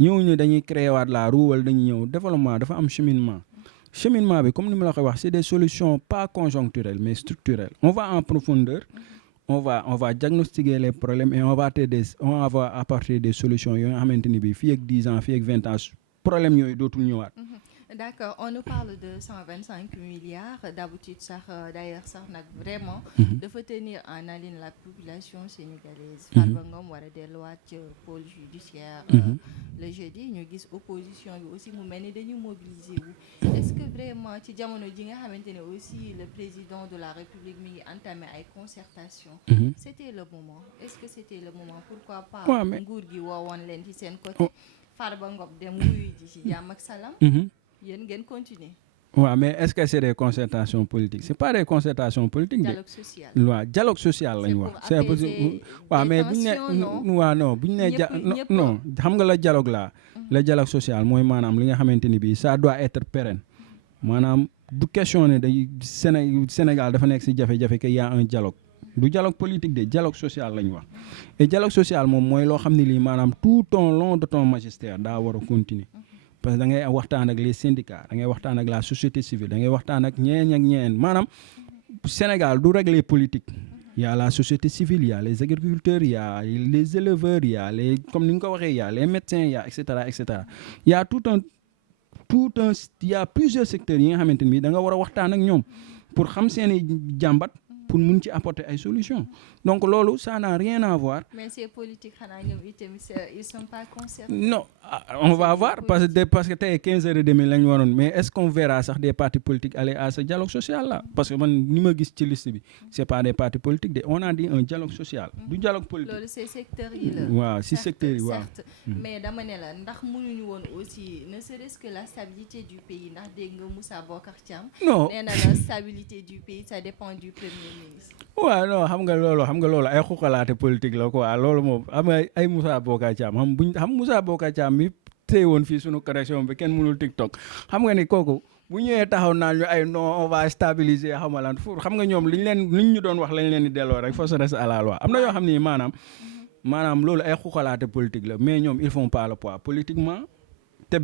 ñëwuñu dañuy créer waat la roue wala dañuy ñëw développement dafa am cheminement bi comme ni ma la ko wax c'est des solutions pas conjoncturelles mais structurelles on va en profondeur. on va diagnostiquer les problèmes et on va apporter des solutions yoo nga xamante ni bii fii ak 10 ans fii ak 20 ans problème yooyu dootul ñëwaat. D'accord, on nous parle de 125 milliards d'habitude sax d'ailleurs sax nag vraiment dafa tenir en haleine la population sénégalaise. Farba Ngom war a delluwaat ci pôle judiciaire le jeudi ñu gis opposition bi aussi mu mel ni dañu mobiliser wu. Est-ce que vraiment ci jamono ji nga xamante ne aussi le président de la République mi ngi entamé ay concertations. C'était le moment. Est-ce que c'était le moment? Pourquoi pas nguur gi woowoon leen ci seen côté. Farba Ngom dem wuyu ji ci jàmm ak salaam. yéen ngeen continuer. waaw mais est-ce que c'est des concertations politiques c'est pas des concertations politiques. dialogue social. waaw dialogue social lañ wax. c'est possible waaw mais bu ñu nee waaw non bu ñu nee non xam nga la dialogue la dialogue social mooy maanaam li nga xamante ni bii ça doit être pérenne maanaam du question ne day Sénégal dafa nekk ci jafe-jafe que y a un dialogue. du dialogue politique de dialogue social lañ wax et dialogue social moom mooy loo xam ne lii maanaam tout au long de ton magistère daa war a continuer. parce que da ngay waxtaan ak les syndicats da ngay waxtaan ak la société civile da ngay waxtaan ak ñeen maanaam Sénégal du régler politique. Il y a la société civile, il y a les agriculteurs, il y a les éleveurs, il y a les comme ni nga ko waxee il y a les médecins, il y a et cetera. Il y a il y a plusieurs secteurs yi nga xamante ni da nga war a waxtaan ak ñoom pour xam seeni jàmbat. pour mun ci apporter ay solutions donc loolu ça n'a rien à voir. mais ces politiques xanaa ñoom itamit ils sont pas concernés. non on va voir parce que tey 15h30 lañ waroon mais est-ce qu'on verra sax des partis politiques aller à ce dialogue social là parce que man ni ma gis ci liste bi c'est pas des partis politiques de on a dit un dialogue social. du dialogue politique loolu c'est secteur yi la. waaw si secteur yi waaw. certes mais dama ne la ndax mënuñu woon aussi ne serait-ce que la stabilité du pays ndax dégg nga Moussa Bocar Thiam. non nee na la stabilité du pays ça dépend du premier ministre. waaw non xam nga loolu ay xuqalaate politique la quoi loolu moom am ay Moussa Bocar Thiam xam Moussa Bocar Thiam mi téye woon fii sunu correction bi kenn mënul TikTok xam nga ni kooku bu ñëwee taxaw naan ñu ay non on va stabiliser xamalan fu xam nga ñoom liñ ñu doon wax lañ leen di delloo rek faut se rester à la loi am na yoo xam ni maanaam loolu ay xuqalaate politique la mais ñoom ils font pas le poids politiquement te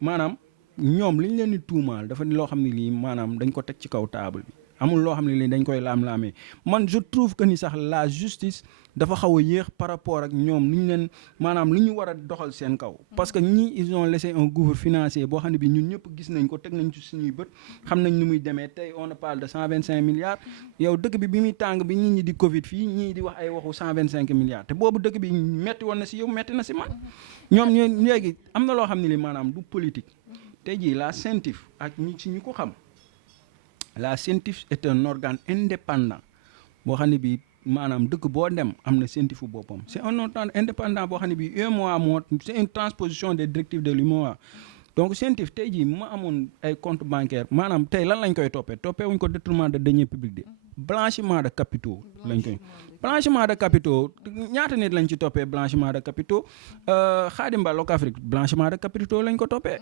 maanaam ñoom liñ leen di tuumaal dafa loo xam ne lii maanaam dañ ko teg ci kaw table bi amul loo xam ne lii dañ koy laam-laamee man je trouve que ni sax la justice dafa xaw a yéex par rapport ak ñoom li ñu leen maanaam li ñu war a doxal seen kaw parce que ñii ils ont laissé un gouffre financier boo xam ne bi ñun ñëpp gis nañ ko teg nañ ci suñuy bët xam nañ ni muy demee tey on parle de 125 milliards yow dëkk bi muy tàng bi nit ñi di Covid fii ñii di wax ay waxu 125 milliards te boobu dëkk bi metti woon na si yow metti na si man ñoom ñoo léegi am na loo xam ne li maanaam du politique tey jii la CENTIF ak ñu ko xam la CENTIF est un organe indépendant boo xam ne bii maanaam dëkk boo dem am na CENTIFu boppam c'est un organe indépendant boo xam ne bii UEMOA c'est une transposition des directives de l'UEMOA donc CENTIF tey jii ma amoon ay compte bancaire maanaam tey lan lañ koy toppee wuñ ko détournement de deniers publics de blanchiment de capitaux lañ koy blanchiment de capitaux ñaata nit lañ ci toppee blanchiment de capitaux Khadim Ba Locafrique blanchiment de capitaux lañ ko toppee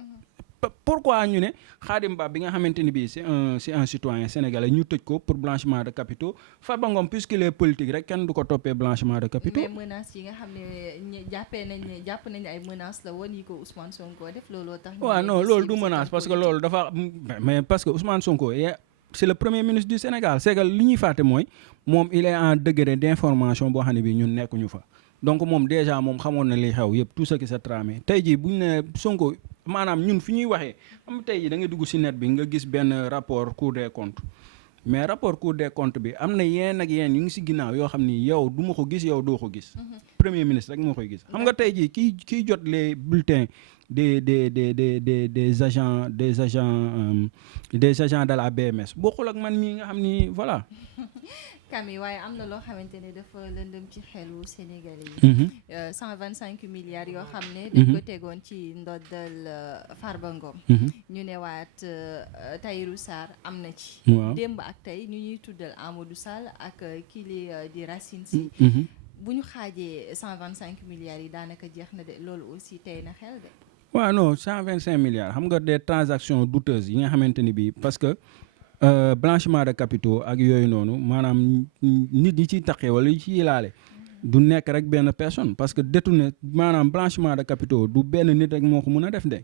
pourquoi ñu ne Khadim Ba bi nga xamante ni bii c'est un citoyen sénégalais ñu tëj ko pour blanchiment de capitaux Farba Ngom puisqu'il est politique rek kenn du ko toppee blanchiment de capitaux. mais menaces yi nga xam ne jàpp nañ ay menaces la woon yi ko Ousmane Sonko def looloo tax. waaw non loolu du menace parce que loolu dafa mais parce que Ousmane Sonko c'est le premier ministre du Sénégal c'est que li ñuy fàtte mooy moom il est en degré d'information boo xam ne bii ñun nekkuñu fa donc moom déjà moom xamoon na li xew yëpp tout ce qui s'est tramé tey jii bu ñu ne Sonko maanaam ñun fi ñuy waxee xam tey jii da ngay dugg ci net bi nga gis benn rapport Cour des comptes mais rapport Cour des comptes bi am na yéen ak yéen yu ngi ci ginnaaw yoo xam ni yow du ma ko gis yow doo ko gis. Premier ministre rek moo koy gis. xam nga tey jii kiy jot les bulletins des agents de la BMS bokkul ak man mii nga xam ni voilà. Camille waaye am na loo xamante ne dafa lëndëm ci xelu Sénégalais yi. 125 milliards yoo xam ne. dañ ko tegoon ci ndoddal Farba Ngom. ñu ne waat Tahirou Sarr am na ci. démb ak tey ñu ñuy tuddal Amadou Sall ak kii di Racine Sy. bu ñu xaajee 125 milliards yi daanaka jeex na de loolu aussi tey na xel de. waaw non 125 milliards xam nga des transactions douteuses yi nga xamante ni bii parce que. Blanchiment de capitaux ak yooyu noonu maanaam nit ñi ciy taqee wala yi ciy laale du nekk rek benn personne parce que détourné maanaam blanchiment de capitaux du benn nit rek moo ko mën a def de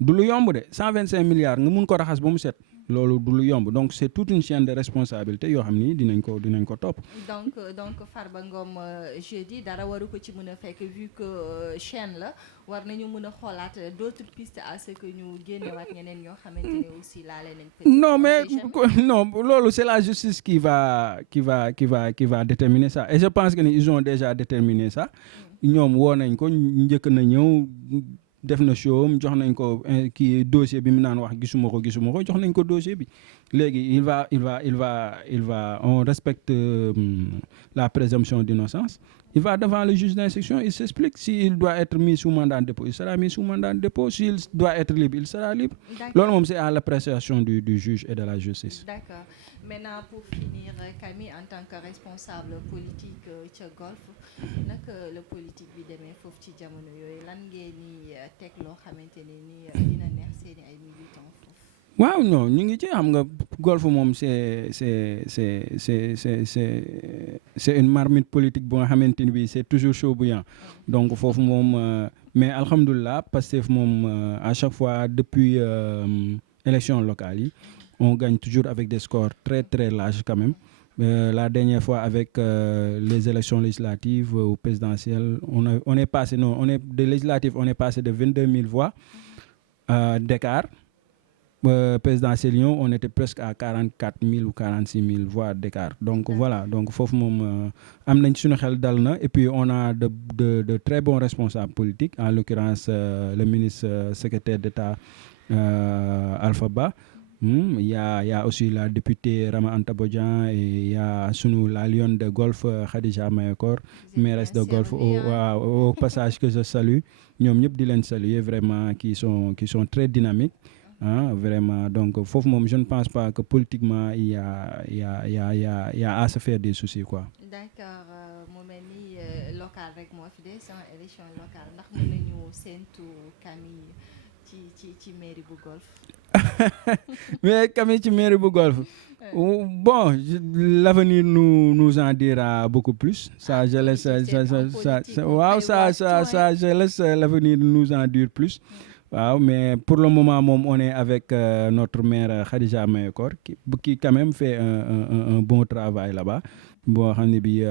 du lu yomb de 125 milliards nga mun ko raxas ba mu set loolu du lu yomb donc c'est toute une chaîne de responsabilité yoo xam ni dinañ ko topp. donc Farba Ngom jeudi dara waru ko ci mën a fekk vu que chaîne la war nañu mën a xoolaat d'autres pistes à ce que ñu génnewaat ñeneen ñoo xamante ne aussi laale nañ. non mais non loolu c'est la justice qui va déterminer ça et je pense que ni ils ont déjà déterminé ça ñoom woo nañ ko njëkk na ñëw. def na show jox nañ ko kii dossier bi mu naan wax gisuma ko jox nañ ko dossier bi léegi il va on respecte la présomption d'innocence il va devant le juge d'instruction il s'explique s'il doit être mis sous mandat de dépôt il sera mis sous mandat de dépôt s'il doit être libre il sera libre loolu moom c'est à l'appréciation du juge et de la justice. D'accord. Maintenant pour finir Camille en tant que responsable politique ca Golf naka la politique bi demee foofu ci jamono yooyu lan ngeen ni teg loo xamante ne ni dina neex seeni ay militants foofu. waaw non ñu ngi ci xam nga Golf moom c'est une marmite politique bu nga xamante ni bi c'est toujours chaud bouillant donc foofu moom mais alhamdulilah Pastef moom à chaque fois depuis élection locale yi on gagne toujours avec des scores très très larges quand même. La dernière fois avec les élections législatives ou présidentielles, on est passé de législatives, on est passé de 22 000 voix d'écart. Présidentielles, on était presque à 44 000 ou 46 000 voix d'écart. Donc voilà, donc foofu moom am nañ suñu xel dal na et puis on a de très bons responsables politiques, en l'occurrence le ministre secrétaire d'État Alpha Ba. Il y a aussi la députée Rama Anta Bodian et il y a la lionne de Golf Khadija Mayakor, mairesse de Golf au passage que je salue. ñoom ñëpp di leen saluer vraiment qui sont très dynamiques. Vraiment donc foofu moom je ne pense pas que politiquement il y a à se faire des soucis quoi. D'accord mu mel ni local rek moo fi des sans élection locale ndax mën nañu séntu Camille ci mairie bu Golf. mais Camille ci mairie bu Golf. Bon l'avenir nous en dira beaucoup plus. Ça je laisse je laisse l'avenir nous en dire plus. waaw mais pour le moment moom on est avec notre maire Khadija Mayakor qui quand même fait un bon travail là-bas boo xam ne bi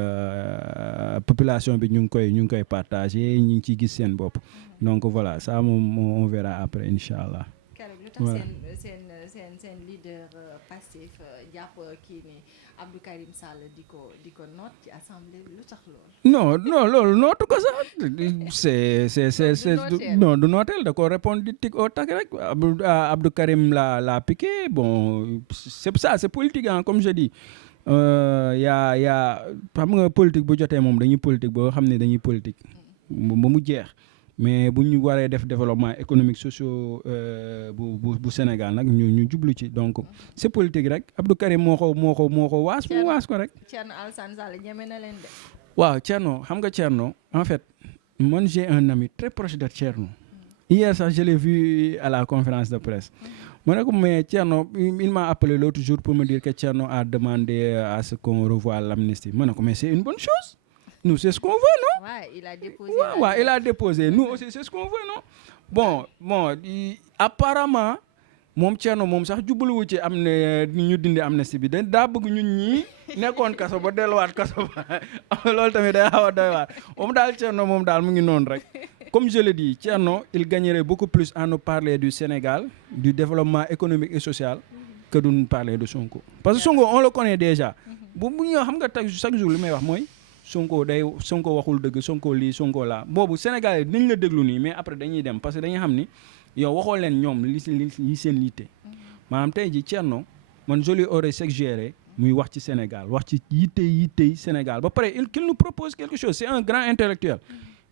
population bi ñu ngi koy partager ñu ngi ciy gis seen bopp donc voilà ça moom on verra après inchallah. Lu tax seen leader Pastef jàpp kii ni Abdou Karim Sall di ko noot ci assemblée lu tax loolu. non loolu nootu ko sax c'est non du nooteel da ko répondre di tic au tac rek Abdou Karim la piqué bon c'est ça c'est politique comme je dis yaa xam nga politique bu jotee moom dañuy politique boo xam ne dañuy politique ba mu jeex. mais bu ñu waree def développement économique socio bu Sénégal nag ñu jublu ci donc c'est politique rek Abdou Karim moo ko waas mu waas ko rek. Thierno Alassane Sall ñeme na leen de. waaw Thierno xam nga Thierno en fait man j'ai un ami très proche de Thierno. Hier sax je l'ai vu à la conférence de presse. ma ne ko mais Thierno il m'a appelé l'autre jour pour me dire que Thierno a demandé à ce qu'on revoie l'amnistie ma ne ko mais c'est une bonne chose. Nous, c'est ce qu'on veut, non? Ouais, il a déposé. Il a déposé. Nous aussi, c'est ce qu'on veut, non? Bon, apparemment, moom Thierno moom sax jubluwu ci am ne ñu dindi amnistie bi daa bëgg ñun ñii nekkoon kaso ba delluwaat kaso ba loolu tamit day xaw a doy waar moom daal Thierno moom daal mu ngi noonu rek. Comme je le dis, Thierno, il gagnerait beaucoup plus à nous parler du Sénégal, du développement économique et social, que de nous parler de Sonko. Parce que Sonko, on le connaît déjà. Bu ñu xam nga chaque jour li may wax mooy Sonko waxul dëgg Sonko lii Sonko laa boobu Sénégal yi dinañ la déglu nii mais après dañuy dem parce que dañuy xam ni yow waxoo leen ñoom li seen yitte. maanaam tey ji Thierno man je lui aurais suggéré muy wax ci Sénégal wax ci yitte Sénégal ba pare qu'il nous propose quelque chose c'est un grand intellectuel.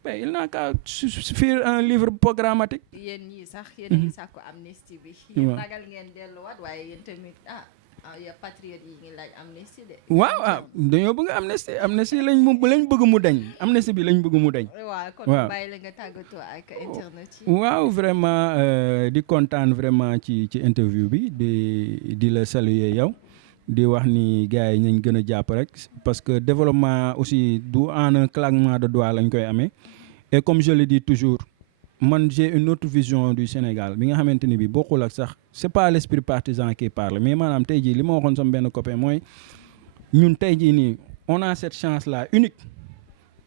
mais il n'a qu'à faire un livre programmatique. yéen ñii sax yéen a ngi sàkku amnistie bi. yéen ragal ngeen delluwaat waaye yéen tamit ya patriote yi ngi laaj amnistie de. waaw dañoo bëgg amnistie lañ bëgg mu dañ amnistie bi lañ bëgg mu dañ. waaw kon bàyyi la nga tàggatoo ak internet yi. waaw vraiment di kontaan vraiment ci interview bi di la saluer yow. di wax ni gars yi nañ gën a jàpp rek parce que développement aussi du en un claquement de doigts lañ koy amee et comme je le dis toujours man j'ai une autre vision du Sénégal bi nga xamante ni bi bokkul ak sax c'est pas l'esprit partisan qui parle mais maanaam tey jii li ma waxoon sama benn copain mooy ñun tey jii nii on a cette chance là unique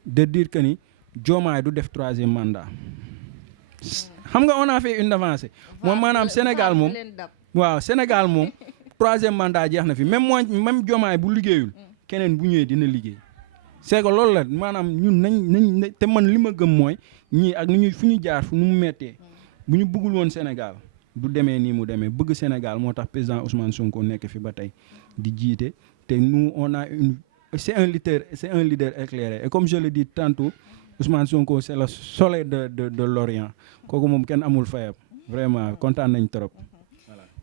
de dire que ni Diomaye du def 3e mandat xam nga on a fait une avancée moom maanaam Sénégal moom waaw Sénégal moom 3e mandat jeex na fi même Diomaye bu liggéeyul keneen bu ñëwee dina liggéey c'est que loolu la maanaam ñun nañ te man li ma gëm mooy ñii ak ni fu ñu jaar fu nu mu mettee bu ñu bëggul woon Sénégal du demee nii mu demee bëgg Sénégal moo tax président Ousmane Sonko nekk fi ba tey di jiite te nous on a c'est un leader éclairé et comme je le dis tantôt Ousmane Sonko c'est le soleil de l'Orient kooku moom kenn amul fayam vraiment kontaan nañ trop.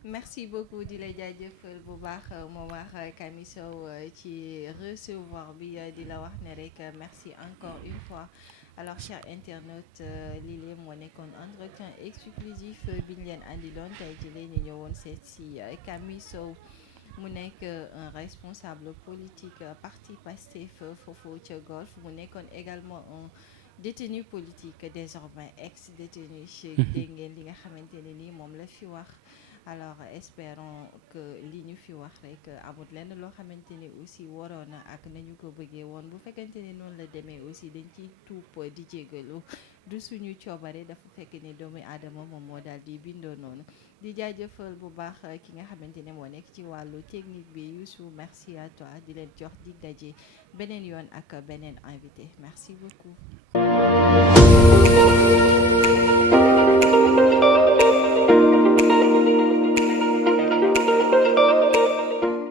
merci beaucoup di la jaajëfal bu baax Momar Kami Sow ci recevoir bi di la wax ne rek merci encore une fois alors chers internautes lii lee moo nekkoon entretien exclusif bi ñu leen andiloon tey jii ñu ñëwoon seet si Kami Sow mu nekk un responsable politique parti Pastef foofu ca Golf mu nekkoon également un détenu politique désormais ex-détenu dégg ngeen li nga xamante ne nii moom la fi wax. alors espérons que li ñu fi wax rek amut lenn loo xamante ni aussi waroon na ak nañu ko bëggee woon bu fekkente ni noonu la demee aussi dañ ciy tuub di jégalu du suñu coobare dafa fekk ni doomu aadama moom moo daal di bindoo noonu di jaajëfal bu baax ki nga xamante ne moo nekk ci wàllu technique bi Youssou merci à toi di leen jox dig daje beneen yoon ak beneen invité merci beaucoup